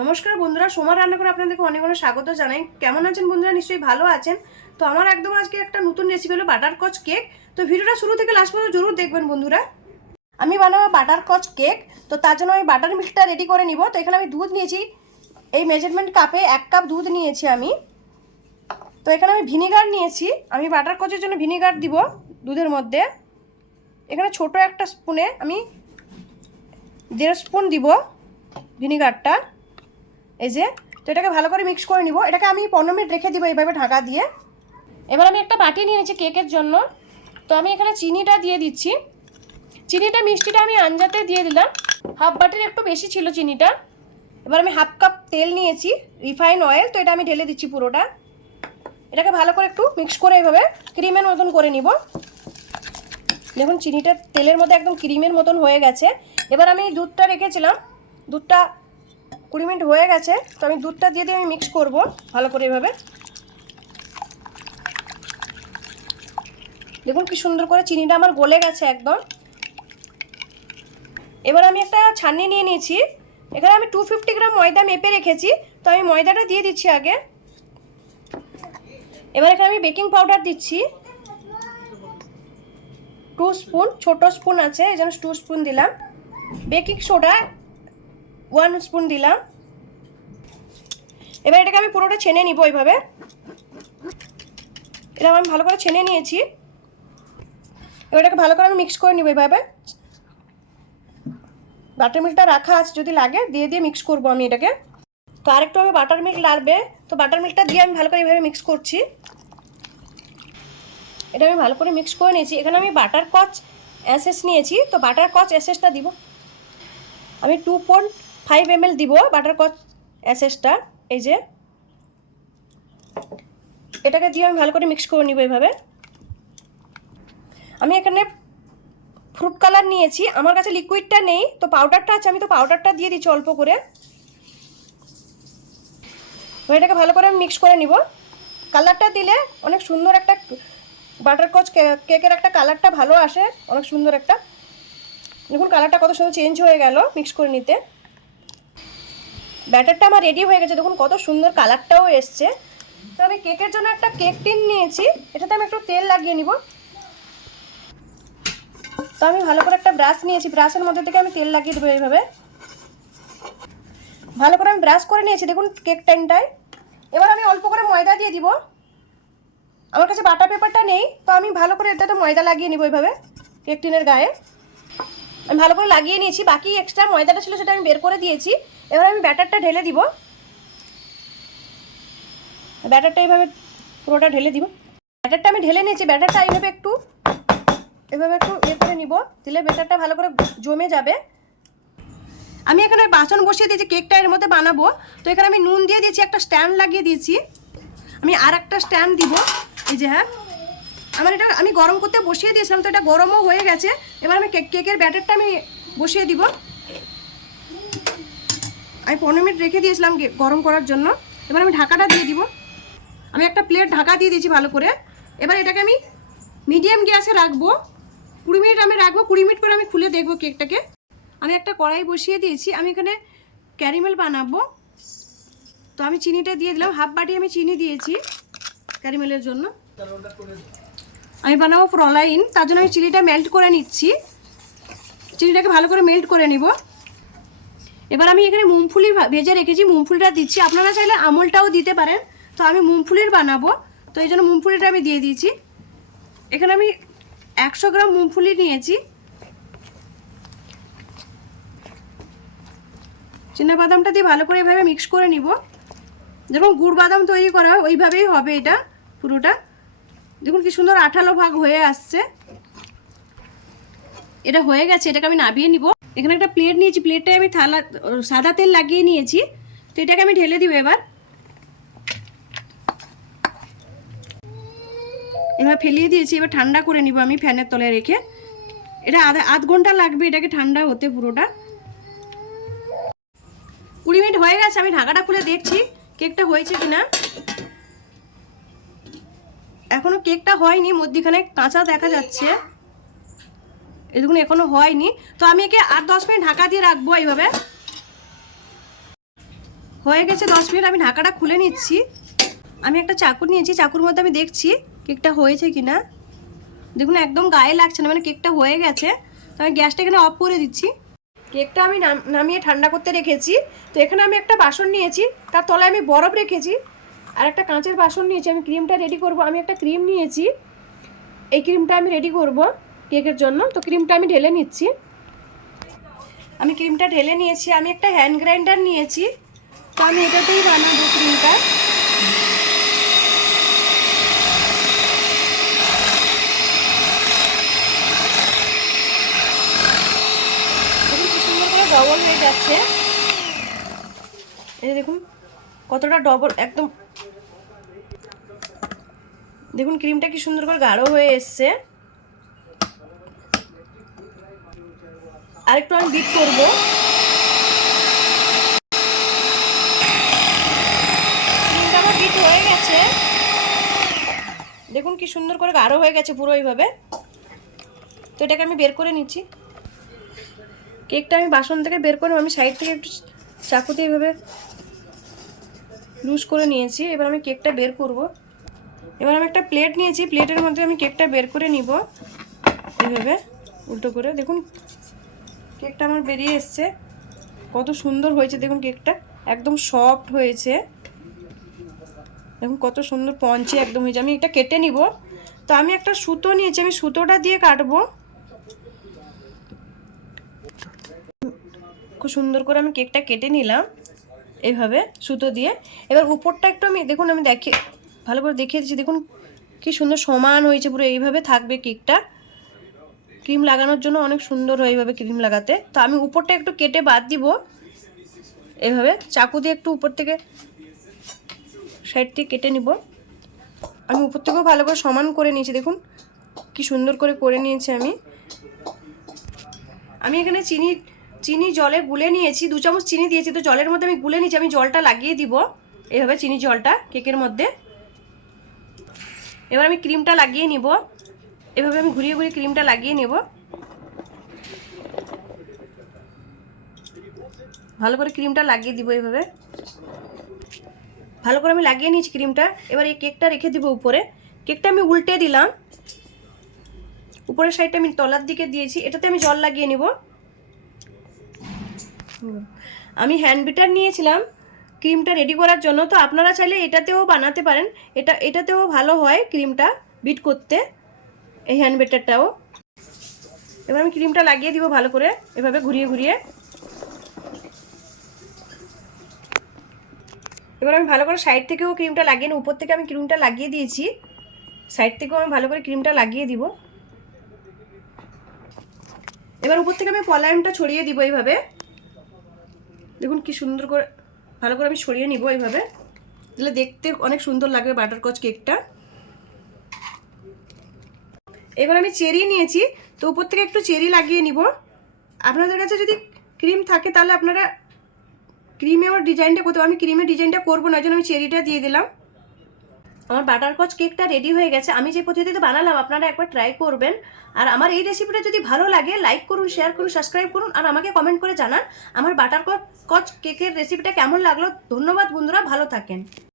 নমস্কার বন্ধুরা, সোমা রান্না করে আপনাদেরকে অনেক অনেক স্বাগত জানাই। কেমন আছেন বন্ধুরা? নিশ্চয়ই ভালো আছেন। তো আমার একদম আজকে একটা নতুন রেসিপি হলো বাটারকচ কেক। তো ভিডিওটা শুরু থেকে লাস্ট পর্যন্ত জরুর দেখবেন বন্ধুরা। আমি বানাবো বাটারকচ কেক। তো তার জন্য আমি বাটার মিল্কটা রেডি করে নিব। তো এখানে আমি দুধ নিয়েছি, এই মেজারমেন্ট কাপে 1 কাপ দুধ নিয়েছি আমি। তো এখানে আমি ভিনিগার নিয়েছি, আমি বাটারকচের জন্য ভিনিগার দিব দুধের মধ্যে। এখানে ছোট একটা স্পুনে আমি 1.5 স্পুন দিব ভিনিগারটা, এই যে। তো এটাকে ভালো করে মিক্স করে নিব। এটাকে আমি 15 মিনিট রেখে দিব এইভাবে ঢাকা দিয়ে। এবার আমি একটা বাটি নিয়ে নিয়েছি কেকের জন্য। তো আমি এখানে চিনিটা দিয়ে দিচ্ছি। চিনিটা মিষ্টিটা আমি আঞ্জাতে দিয়ে দিলাম, হাফ বাটির একটু বেশি ছিল চিনিটা। এবার আমি 1/2 কাপ তেল নিয়েছি, রিফাইন অয়েল। তো এটা আমি ঢেলে দিচ্ছি পুরোটা। এটাকে ভালো করে একটু মিক্স করে এইভাবে ক্রিমের মতন করে নিব। দেখুন চিনিটা তেলের মধ্যে একদম ক্রিমের মতন হয়ে গেছে। এবার আমি দুধটা রেখেছিলাম, দুধটা 20 মিনিট হয়ে গেছে। তো আমি দুধটা দিয়ে আমি মিক্স করব ভালো করে এভাবে। দেখুন কি সুন্দর করে চিনিটা আমার গলে গেছে একদম। এবার আমি একটা ছাঁকনি নিয়ে নিয়েছি। এখানে আমি 250 গ্রাম ময়দা মেপে রেখেছি। তো আমি ময়দাটা দিয়ে দিচ্ছি আগে। এবার এখানে আমি বেকিং পাউডার দিচ্ছি 2 স্পুন, ছোট স্পুন আছে এই জন্য 2 স্পুন দিলাম। বেকিং সোডা 1 স্পুন দিলাম। এবার এটাকে আমি পুরোটা ছেনে নিব এইভাবে। এটা আমি ভালো করে ছেনে নিয়েছি। এবার এটাকে ভালো করে আমি মিক্স করে নিব এইভাবে। বাটার মিল্কটা রাখা আছে, যদি লাগে দিয়ে দিয়ে মিক্স করব আমি এটাকে। তো আরেকটু আমি বাটার মিল্ক লাগবে, তো বাটার মিল্কটা দিয়ে আমি ভালো করে এইভাবে মিক্স করছি। এটা আমি ভালো করে মিক্স করে নিয়েছি। এখানে আমি বাটারকচ এসেন্স নিয়েছি, তো বাটারকচ এসেন্সটা দিব আমি 2.5 ml দিব বাটারকচ এসেন্সটা, এই যে। এটাকে দিয়ে আমি ভালো করে মিক্স করে নিব এইভাবে। আমি এখানে ফ্রুট কালার নিয়েছি, আমার কাছে লিকুইডটা নেই, তো পাউডারটা আছে, আমি তো পাউডারটা দিয়ে দিচ্ছি অল্প করে। এটাকে ভালো করে আমি মিক্স করে নিব। কালারটা দিলে অনেক সুন্দর একটা বাটারকচ কেকের একটা কালারটা ভালো আসে, অনেক সুন্দর একটা। দেখুন কালারটা কত সুন্দর চেঞ্জ হয়ে গেল মিক্স করে নিতে। ব্যাটারটা আমার রেডি হয়ে গেছে, দেখুন কত সুন্দর কালারটাও এসছে। তো আমি কেকের জন্য একটা কেক টিন নিয়েছি, এটাতে আমি একটু তেল লাগিয়ে নিব। তো আমি ভালো করে একটা ব্রাশ নিয়েছি, ব্রাশের মধ্যে থেকে আমি তেল লাগিয়ে দেবো এইভাবে। ভালো করে আমি ব্রাশ করে নিয়েছি দেখুন কেক টিনটায়। এবার আমি অল্প করে ময়দা দিয়ে দিব। আমার কাছে বাটার পেপারটা নেই, তো আমি ভালো করে এটাতে ময়দা লাগিয়ে নিব এইভাবে কেক টিনের গায়ে। আমি ভালো করে লাগিয়ে নিয়েছি, বাকি এক্সট্রা ময়দাটা ছিল সেটা আমি বের করে দিয়েছি। এবার আমি ব্যাটারটা ঢেলে দিব। ব্যাটারটা এইভাবে পুরোটা ঢেলে দিব। ব্যাটারটা আমি ঢেলে নিয়েছি। ব্যাটারটা এইভাবে একটু ইয়ে করে নিব, দিলে ব্যাটারটা ভালো করে জমে যাবে। আমি এখানে বাসন বসিয়ে দিয়েছি, কেকটা এর মধ্যে বানাবো। তো এখানে আমি নুন দিয়ে দিয়েছি, একটা স্ট্যান্ড লাগিয়ে দিয়েছি। আমি আর একটা স্ট্যান্ড দিব, এই যে। হ্যাঁ, আমার এটা আমি গরম করতে বসিয়ে দিয়েছিলাম, তো এটা গরমও হয়ে গেছে। এবার আমি কেকের ব্যাটারটা আমি বসিয়ে দিব। আমি 15 মিনিট রেখে দিয়েছিলাম গরম করার জন্য। এবার আমি ঢাকাটা দিয়ে দিব। আমি একটা প্লেট ঢাকা দিয়ে দিয়েছি ভালো করে। এবার এটাকে আমি মিডিয়াম গ্যাসে রাখবো, 20 মিনিট আমি রাখবো। 20 মিনিট পরে আমি খুলে দেখবো কেকটাকে। আমি একটা কড়াই বসিয়ে দিয়েছি, আমি এখানে ক্যারামেল বানাবো। তো আমি চিনিটা দিয়ে দিলাম, হাফ বাটি আমি চিনি দিয়েছি ক্যারামেলের জন্য। আমি বানাবো প্রলাইন, তার জন্য আমি চিনিটা মেল্ট করে নিচ্ছি। চিনিটাকে ভালো করে মেল্ট করে নিব। এবার আমি এখানে মুংফলি ভেজে রেখেছি, মুংফলিটা দিচ্ছি। আপনারা চাইলে আমলটাও দিতে পারেন, তো আমি মুংফলির বানাবো, তো এই জন্য মুংফলিটা আমি দিয়ে দিয়েছি। এখানে আমি 100 গ্রাম মুংফলি নিয়েছি। চিনাবাদামটা দিয়ে ভালো করে এভাবে মিক্স করে নিব। যেরকম গুড় বাদাম তৈরি করা হয় ওইভাবেই হবে এটা পুরোটা। দেখুন কি সুন্দর আঠালো ভাগ হয়ে আসছে। এটা হয়ে গেছে, এটাকে আমি নামিয়ে নিব। এখানে একটা প্লেট নিয়েছি, প্লেটটায় আমি সাদা তেল লাগিয়ে নিয়েছি। তো এটাকে আমি ঢেলে দিব। এবার ফেলিয়ে দিয়েছি, এবার ঠান্ডা করে নিব আমি ফ্যানের তলে রেখে। এটা আধ ঘন্টা লাগবে এটাকে ঠান্ডা হতে পুরোটা। 20 মিনিট হয়ে গেছে, আমি ঢাকাটা খুলে দেখছি কেকটা হয়েছে কিনা। এখনো কেকটা হয়নি, মধ্যিখানে কাঁচা দেখা যাচ্ছে। এই দেখুন এখনো হয়নি। তো আমি একে 8-10 মিনিট ঢাকা দিয়ে রাখবো এইভাবে। হয়ে গেছে 10 মিনিট। আমি ঢাকাটা খুলে নিচ্ছি। আমি একটা চাকু নিয়েছি, চাকুর মধ্যে আমি দেখছি কেকটা হয়েছে কিনা। দেখুন একদম গায়ে লাগছে না, মানে কেকটা হয়ে গেছে। তো আমি গ্যাসটা এখানে অফ করে দিচ্ছি। কেকটা আমি নামিয়ে ঠান্ডা করতে রেখেছি। তো এখানে আমি একটা বাসন নিয়েছি, তার তলায় আমি বরফ রেখেছি। আর একটা কাঁচের বাসন নিয়েছি, আমি ক্রিমটা রেডি করব। আমি একটা ক্রিম নিয়েছি, এই ক্রিমটা আমি রেডি করব কেকের জন্য। তো ক্রিমটা আমি ঢেলে নিচ্ছি। আমি ক্রিমটা ঢেলে নিয়েছি। আমি একটা হ্যান্ড গ্রাইন্ডার নিয়েছি, তো আমি এটাতেই বানাবো ক্রিমটা। দেখুন কি সুন্দর করে ডবল হয়ে যাচ্ছে। এই দেখুন কতটা ডবল, একদম দেখুন ক্রিমটা কি সুন্দর করে গাঢ় হয়ে এসছে। আরেকটু আমি বিট করব। ক্রিমটা আমার বিট হয়ে গেছে। দেখুন কি সুন্দর করে গাঢ় হয়ে গেছে পুরো এইভাবে। তো এটাকে আমি বের করে নিচ্ছি। কেকটা আমি বাসন থেকে বের করে আমি সাইড থেকে একটু চাকুতে এইভাবে লুজ করে নিয়েছি। এবার আমি কেকটা বের করব। এবার আমি একটা প্লেট নিয়েছি, প্লেটের মধ্যে আমি কেকটা বের করে নিব এইভাবে উল্টো করে। দেখুন কেকটা আমার বেরিয়ে এসছে, কত সুন্দর হয়েছে। দেখুন কেকটা একদম সফট হয়েছে। দেখুন কত সুন্দর পঞ্চে একদম হয়েছে। আমি এটা কেটে নিব। তো আমি একটা সুতো নিয়েছি, আমি সুতোটা দিয়ে কাটবো। খুব সুন্দর করে আমি কেকটা কেটে নিলাম এইভাবে সুতো দিয়ে। এবার উপরটা একটু আমি দেখুন আমি ভালো করে দেখিয়ে দিচ্ছি। দেখুন কি সুন্দর সমান হয়েছে পুরো। এইভাবে থাকবে কেকটা। ক্রিম লাগানোর জন্য অনেক সুন্দর হয় এইভাবে ক্রিম লাগাতে। তো আমি উপরটা একটু কেটে বাদ দিব এইভাবে চাকু দিয়ে, একটু উপর থেকে সাইড থেকে কেটে নিব। আমি উপর থেকেও ভালো করে সমান করে নিয়েছি। দেখুন কি সুন্দর করে নিয়েছি আমি এখানে চিনি জলে গুলে নিয়েছি। 2 চামচ চিনি দিয়েছি, তো জলের মধ্যে আমি গুলে নিয়েছি। আমি জলটা লাগিয়ে দিব এইভাবে, চিনি জলটা কেকের মধ্যে। এবার আমি ক্রিমটা লাগিয়ে নিব এভাবে। আমি ঘুরিয়ে ঘুরিয়ে ক্রিমটা লাগিয়ে নেব। ভালো করে ক্রিমটা লাগিয়ে দিব এইভাবে। ভালো করে আমি লাগিয়ে নিয়েছি ক্রিমটা। এবার এই কেকটা রেখে দিব উপরে। কেকটা আমি উল্টে দিলাম, উপরের সাইডটা আমি তলার দিকে দিয়েছি। এটাতে আমি জল লাগিয়ে নিব। আমি হ্যান্ড বিটার নিয়েছিলাম ক্রিমটা রেডি করার জন্য। তো আপনারা চাইলে এটাতেও বানাতে পারেন, এটাতেও ভালো হয় ক্রিমটা বিট করতে, এই হ্যান্ড বিটারটাও। এবার আমি ক্রিমটা লাগিয়ে দিব ভালো করে এভাবে ঘুরিয়ে ঘুরিয়ে। এবার আমি ভালো করে সাইড থেকেও ক্রিমটা লাগিয়ে নিই। উপর থেকে আমি ক্রিমটা লাগিয়ে দিয়েছি, সাইড থেকেও আমি ভালো করে ক্রিমটা লাগিয়ে দিব। এবার উপর থেকে আমি পলায়নটা ছড়িয়ে দিব এইভাবে। দেখুন কি সুন্দর করে ভালো করে আমি ছড়িয়ে নিব এইভাবে, তাহলে দেখতে অনেক সুন্দর লাগবে বাটারস্কচ কেকটা। এবার আমি চেরি নিয়েছি, তো উপর থেকে একটু চেরি লাগিয়ে নিব। আপনাদের কাছে যদি ক্রিম থাকে তাহলে আপনারা ক্রিমের ডিজাইনটা করতে, আমি ক্রিমের ডিজাইনটা করবো না, জন্য আমি চেরিটা দিয়ে দিলাম। আমার বাটারস্কচ কেকটা রেডি হয়ে গেছে। আমি যে পদ্ধতিতে বানালাম আপনারা একবার ট্রাই করবেন। আর আমার এই রেসিপিটা যদি ভালো লাগে লাইক করুন, শেয়ার করুন, সাবস্ক্রাইব করুন, আর আমাকে কমেন্ট করে জানান আমার বাটারস্কচ কেকের রেসিপিটা কেমন লাগলো। ধন্যবাদ বন্ধুরা, ভালো থাকেন।